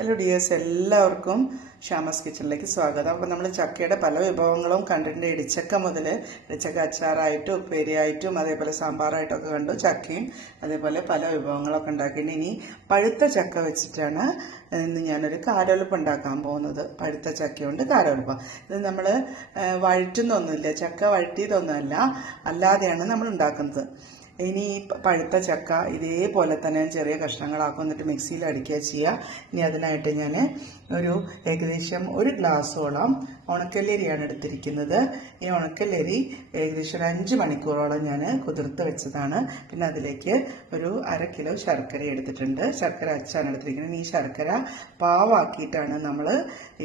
Hello dears, എല്ലാവർക്കും ഷ്യാമസ് കിച്ചണിലേക്ക് സ്വാഗതം. അപ്പോൾ നമ്മൾ ചക്കയുടെ പല വിഭവങ്ങളും കണ്ടിട്ടുണ്ട്. ഇടിച്ചക്ക മുതൽ ഇടിച്ചക്ക അച്ചാറായിട്ടും ഉപ്പേരിയായിട്ടും അതേപോലെ സാമ്പാറായിട്ടൊക്കെ കണ്ടു. ചക്കയും അതേപോലെ പല വിഭവങ്ങളൊക്കെ ഉണ്ടാക്കിയിട്ടുണ്ട്. ഇനി പഴുത്ത ചക്ക വെച്ചിട്ടാണ് ഇന്ന് ഞാനൊരു കാരൊലുപ്പ് ഉണ്ടാക്കാൻ പോകുന്നത്. പഴുത്ത ചക്കയുണ്ട് കാരൊലുപ്പ്. ഇത് നമ്മൾ വഴറ്റുന്നൊന്നുമില്ല, ചക്ക വഴറ്റിയതൊന്നുമല്ല, അല്ലാതെയാണ് നമ്മൾ ഉണ്ടാക്കുന്നത്. ഇനി പഴുത്ത ചക്ക ഇതേപോലെ തന്നെ ചെറിയ കഷ്ണങ്ങളാക്കും, എന്നിട്ട് മിക്സിയിൽ അടിക്കുക ചെയ്യുക. ഇനി അതിനായിട്ട് ഞാൻ ഏകദേശം 1 ഗ്ലാസ്സോളം ഉണക്കല്ലരിയാണ് എടുത്തിരിക്കുന്നത്. ഈ ഉണക്കല്ലരി ഏകദേശം ഒരു 5 മണിക്കൂറോളം ഞാൻ കുതിർത്ത് വെച്ചതാണ്. പിന്നെ അതിലേക്ക് ഒരു 1/2 കിലോ ശർക്കര എടുത്തിട്ടുണ്ട്. ശർക്കര അച്ചാണ് എടുത്തിരിക്കുന്നത്. ഈ ശർക്കര പാവാക്കിയിട്ടാണ് നമ്മൾ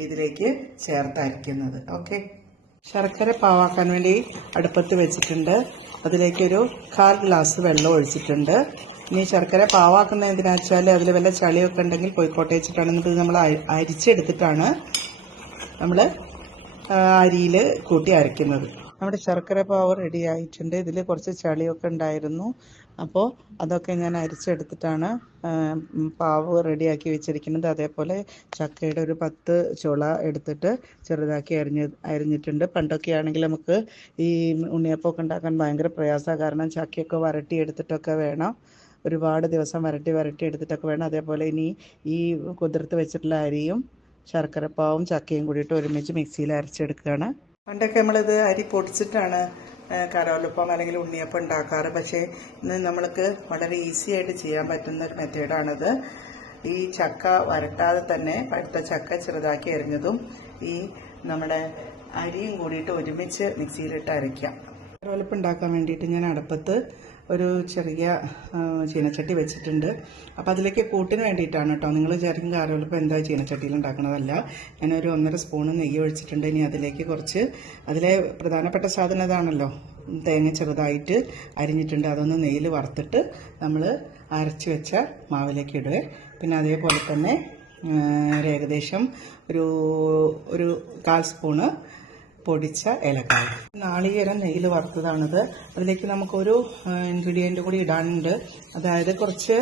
ഇതിലേക്ക് ചേർത്തരിക്കുന്നത്. ഓക്കെ, ശർക്കര പാവാക്കാൻ വേണ്ടി അടുപ്പത്ത് വെച്ചിട്ടുണ്ട്. അതിലേക്കൊരു 1/4 ഗ്ലാസ് വെള്ളം ഒഴിച്ചിട്ടുണ്ട്. ഇനി ശർക്കര പാവാക്കുന്ന എന്തിനാ വെച്ചാൽ അതിൽ വല്ല ചളിയൊക്കെ ഉണ്ടെങ്കിൽ പോയിക്കോട്ടെ വെച്ചിട്ടാണ്. എന്നിട്ട് നമ്മൾ അരിച്ചെടുത്തിട്ടാണ് നമ്മൾ അരിയിൽ കൂട്ടി അരയ്ക്കുന്നത്. നമ്മുടെ ശർക്കര പാവ് റെഡി ആയിട്ടുണ്ട്. ഇതിൽ കുറച്ച് ചളിയൊക്കെ ഉണ്ടായിരുന്നു, അപ്പോൾ അതൊക്കെ ഞാൻ അരിച്ചെടുത്തിട്ടാണ് പാവ് റെഡിയാക്കി വെച്ചിരിക്കുന്നത്. അതേപോലെ ചക്കയുടെ ഒരു 10 ചുള എടുത്തിട്ട് ചെറുതാക്കി അരിഞ്ഞിട്ടുണ്ട്. പണ്ടൊക്കെ ആണെങ്കിൽ നമുക്ക് ഈ ഉണ്ണിയപ്പമൊക്കെ ഉണ്ടാക്കാൻ ഭയങ്കര പ്രയാസമാണ്. കാരണം ചക്കയൊക്കെ വരട്ടി എടുത്തിട്ടൊക്കെ വേണം, ഒരുപാട് ദിവസം വരട്ടി എടുത്തിട്ടൊക്കെ വേണം. അതേപോലെ ഇനി ഈ കുതിർത്ത് വെച്ചിട്ടുള്ള അരിയും ശർക്കരപ്പാവും ചക്കയും കൂടിയിട്ട് ഒരുമിച്ച് മിക്സിയിൽ അരച്ചെടുക്കുകയാണ്. പണ്ടൊക്കെ നമ്മളിത് അരി പൊടിച്ചിട്ടാണ് കരോലപ്പം അല്ലെങ്കിൽ ഉണ്ണിയപ്പം ഉണ്ടാക്കാറ്. പക്ഷേ ഇന്ന് നമ്മൾക്ക് വളരെ ഈസി ആയിട്ട് ചെയ്യാൻ പറ്റുന്ന ഒരു മെത്തേഡാണിത്. ഈ ചക്ക വരട്ടാതെ തന്നെ പഴുത്ത ചക്ക ചെറുതാക്കി അരിഞ്ഞതും ഈ നമ്മുടെ അരിയും കൂടിയിട്ട് ഒരുമിച്ച് മിക്സിയിലിട്ട് അരയ്ക്കാം. കരോലപ്പം ഉണ്ടാക്കാൻ വേണ്ടിയിട്ട് ഞാൻ അടുപ്പത്ത് ഒരു ചെറിയ ചീനച്ചട്ടി വെച്ചിട്ടുണ്ട്. അപ്പോൾ അതിലേക്ക് കൂട്ടിന് വേണ്ടിയിട്ടാണ് കേട്ടോ. നിങ്ങൾ വിചാരിക്കും കാരൊലുപ്പം എന്താ ചീനച്ചട്ടിയിൽ ഉണ്ടാക്കുന്നതല്ല. ഞാനൊരു 1.5 സ്പൂൺ നെയ്യ് ഒഴിച്ചിട്ടുണ്ട്. ഇനി അതിലേക്ക് കുറച്ച്, അതിലെ പ്രധാനപ്പെട്ട സാധനം ഇതാണല്ലോ, തേങ്ങ ചെറുതായിട്ട് അരിഞ്ഞിട്ടുണ്ട്. അതൊന്ന് നെയ്യിൽ വറുത്തിട്ട് നമ്മൾ അരച്ച് വെച്ച മാവിലേക്ക് ഇടുക. പിന്നെ അതേപോലെ തന്നെ ഏകദേശം ഒരു 1/4 സ്പൂണ് പൊടിച്ച ഏലക്കായ, നാളികേരം നെയ്യിൽ വറുത്തതാണിത്. അതിലേക്ക് നമുക്കൊരു ഇൻഗ്രീഡിയൻ്റ് കൂടി ഇടാനുണ്ട്. അതായത് കുറച്ച്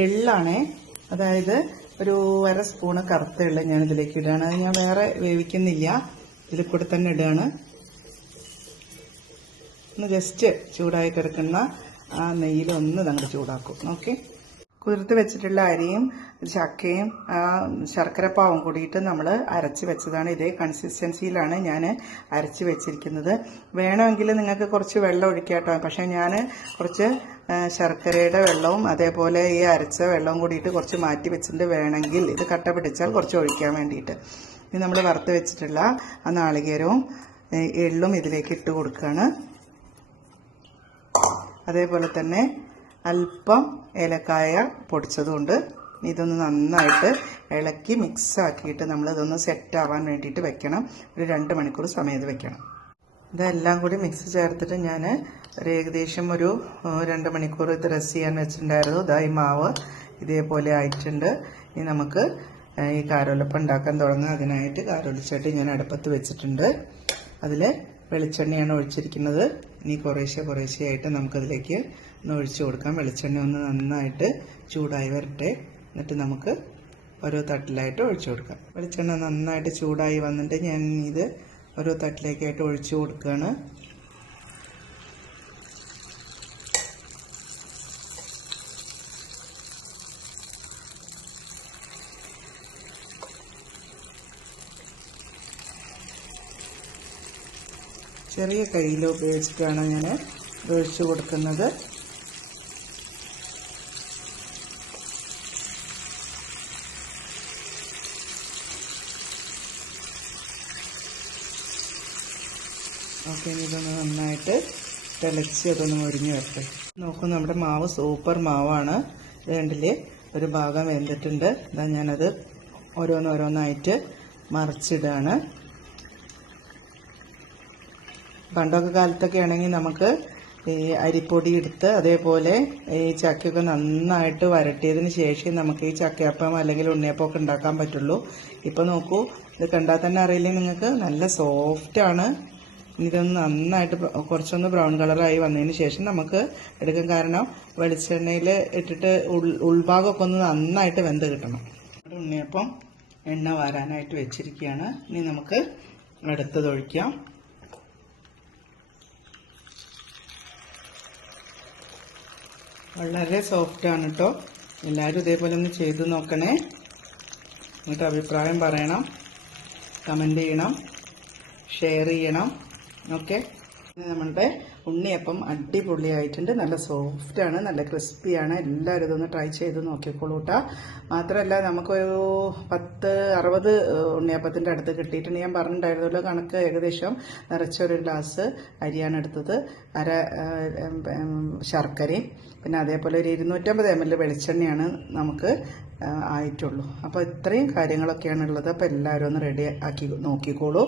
എള്ളാണ്. അതായത് ഒരു 1/2 സ്പൂണ് കറുത്ത എള്ള് ഞാൻ ഇതിലേക്ക് ഇടുകയാണ്. അത് ഞാൻ വേറെ വേവിക്കുന്നില്ല, ഇതിൽ കൂടെ തന്നെ ഇടുകയാണ്. ഒന്ന് ജസ്റ്റ് ചൂടായി കിടക്കുന്ന ആ നെയ്യിലൊന്ന് അങ്ങോട്ട് ചൂടാക്കും. ഓക്കെ, കുതിർത്ത് വെച്ചിട്ടുള്ള അരിയും ചക്കയും ശർക്കരപ്പാവും കൂടിയിട്ട് നമ്മൾ അരച്ച് വെച്ചതാണ്. ഇതേ കൺസിസ്റ്റൻസിയിലാണ് ഞാൻ അരച്ച് വെച്ചിരിക്കുന്നത്. വേണമെങ്കിൽ നിങ്ങൾക്ക് കുറച്ച് വെള്ളം ഒഴിക്കാട്ടോ. പക്ഷേ ഞാൻ കുറച്ച് ശർക്കരയുടെ വെള്ളവും അതേപോലെ ഈ അരച്ച വെള്ളവും കൂടിയിട്ട് കുറച്ച് മാറ്റി വെച്ചിട്ടുണ്ട്. വേണമെങ്കിൽ ഇത് കട്ട പിടിച്ചാൽ കുറച്ച് ഒഴിക്കാൻ വേണ്ടിയിട്ട്. ഇനി നമ്മൾ വറുത്ത് വെച്ചിട്ടുള്ള ആ നാളികേരവും എള്ളും ഇതിലേക്ക് ഇട്ട് കൊടുക്കുകയാണ്. അതേപോലെ തന്നെ അല്പം ഏലക്കായ പൊടിച്ചതുകൊണ്ട് ഇതൊന്ന് നന്നായിട്ട് ഇളക്കി മിക്സ് ആക്കിയിട്ട് നമ്മളിതൊന്ന് സെറ്റ് ആവാൻ വേണ്ടിയിട്ട് വെക്കണം. ഒരു 2 മണിക്കൂർ സമയത്ത് വെക്കണം. ഇതെല്ലാം കൂടി മിക്സ് ചേർത്തിട്ട് ഞാൻ ഏകദേശം ഒരു 2 മണിക്കൂർ ഇത് റെസ്റ്റ് ചെയ്യാൻ വെച്ചിട്ടുണ്ടായിരുന്നു. ഇതായി മാവ് ഇതേപോലെ ആയിട്ടുണ്ട്. ഇനി നമുക്ക് ഈ കാരൊലുപ്പം ഉണ്ടാക്കാൻ തുടങ്ങാം. അതിനായിട്ട് കാരൊലിച്ചട്ടി ഞാൻ അടുപ്പത്ത് വെച്ചിട്ടുണ്ട്. അതിൽ വെളിച്ചെണ്ണയാണ് ഒഴിച്ചിരിക്കുന്നത്. ഇനി കുറേശ്ശെയായിട്ട് നമുക്കതിലേക്ക് ഒന്ന് ഒഴിച്ചു കൊടുക്കാം. വെളിച്ചെണ്ണ ഒന്ന് നന്നായിട്ട് ചൂടായി വരട്ടെ, എന്നിട്ട് നമുക്ക് ഓരോ തട്ടിലായിട്ട് ഒഴിച്ചു കൊടുക്കാം. വെളിച്ചെണ്ണ നന്നായിട്ട് ചൂടായി വന്നിട്ട് ഞാൻ ഇത് ഓരോ തട്ടിലേക്കായിട്ട് ഒഴിച്ചു കൊടുക്കുകയാണ്. ചെറിയ കയ്യിൽ ഉപയോഗിച്ചിട്ടാണ് ഞാൻ ഒഴിച്ചു കൊടുക്കുന്നത്. ഓക്കെ, ഇതൊന്ന് നന്നായിട്ട് തിളച്ച് അതൊന്ന് മുരിഞ്ഞ് വരട്ടെ. നോക്കൂ, നമ്മുടെ മാവ് സൂപ്പർ മാവാണ്. ഇത് കണ്ടില്ലേ, ഒരു ഭാഗം വെന്തിട്ടുണ്ട്. ഇതാ ഞാനത് ഓരോന്നായിട്ട് മറിച്ചിടുകയാണ്. പണ്ടൊക്കെ കാലത്തൊക്കെ ആണെങ്കിൽ നമുക്ക് ഈ അരിപ്പൊടി എടുത്ത് അതേപോലെ ഈ ചക്കയൊക്കെ നന്നായിട്ട് വരട്ടിയതിന് ശേഷം നമുക്ക് ഈ ചക്കയപ്പം അല്ലെങ്കിൽ ഉണ്ണിയപ്പം ഒക്കെ ഉണ്ടാക്കാൻ പറ്റുള്ളൂ. ഇപ്പോൾ നോക്കൂ, ഇത് കണ്ടാൽ തന്നെ അറിയില്ലേ നിങ്ങൾക്ക്, നല്ല സോഫ്റ്റാണ്. ഇതൊന്ന് നന്നായിട്ട് കുറച്ചൊന്ന് ബ്രൗൺ കളറായി വന്നതിന് ശേഷം നമുക്ക് എടുക്കാം. കാരണം വെളിച്ചെണ്ണയിൽ ഇട്ടിട്ട് ഉൾഭാഗമൊക്കെ ഒന്ന് നന്നായിട്ട് വെന്ത് കിട്ടണം. ഉണ്ണിയപ്പം എണ്ണ വാരാനായിട്ട് വെച്ചിരിക്കുകയാണ്. ഇനി നമുക്ക് അടുത്തത് ഒഴിക്കാം. വളരെ സോഫ്റ്റാണ് കേട്ടോ. എല്ലാവരും ഇതേപോലെ ഒന്ന് ചെയ്ത് നോക്കണേ. എന്നിട്ട് അഭിപ്രായം പറയണം, കമൻറ്റ് ചെയ്യണം, ഷെയർ ചെയ്യണം. ഓക്കെ, നമ്മളുടെ ഉണ്ണിയപ്പം അടിപൊളിയായിട്ടുണ്ട്. നല്ല സോഫ്റ്റാണ്, നല്ല ക്രിസ്പിയാണ്. എല്ലാവരും ഇതൊന്ന് ട്രൈ ചെയ്ത് നോക്കിക്കോളൂ കേട്ടോ. മാത്രമല്ല നമുക്കൊരു 60 ഉണ്ണിയപ്പത്തിൻ്റെ അടുത്ത് കിട്ടിയിട്ടുണ്ട്. ഞാൻ പറഞ്ഞിട്ടുണ്ടായിരുന്നല്ലോ കണക്ക്. ഏകദേശം നിറച്ചൊരു ഗ്ലാസ് അരിയാണ് എടുത്തത്, അര ശർക്കരയും പിന്നെ അതേപോലെ ഒരു 250 ml വെളിച്ചെണ്ണയാണ് നമുക്ക് ആയിട്ടുള്ളൂ. അപ്പോൾ ഇത്രയും കാര്യങ്ങളൊക്കെയാണ് ഉള്ളത്. അപ്പോൾ എല്ലാവരും ഒന്ന് റെഡി ആക്കി നോക്കിക്കോളൂ.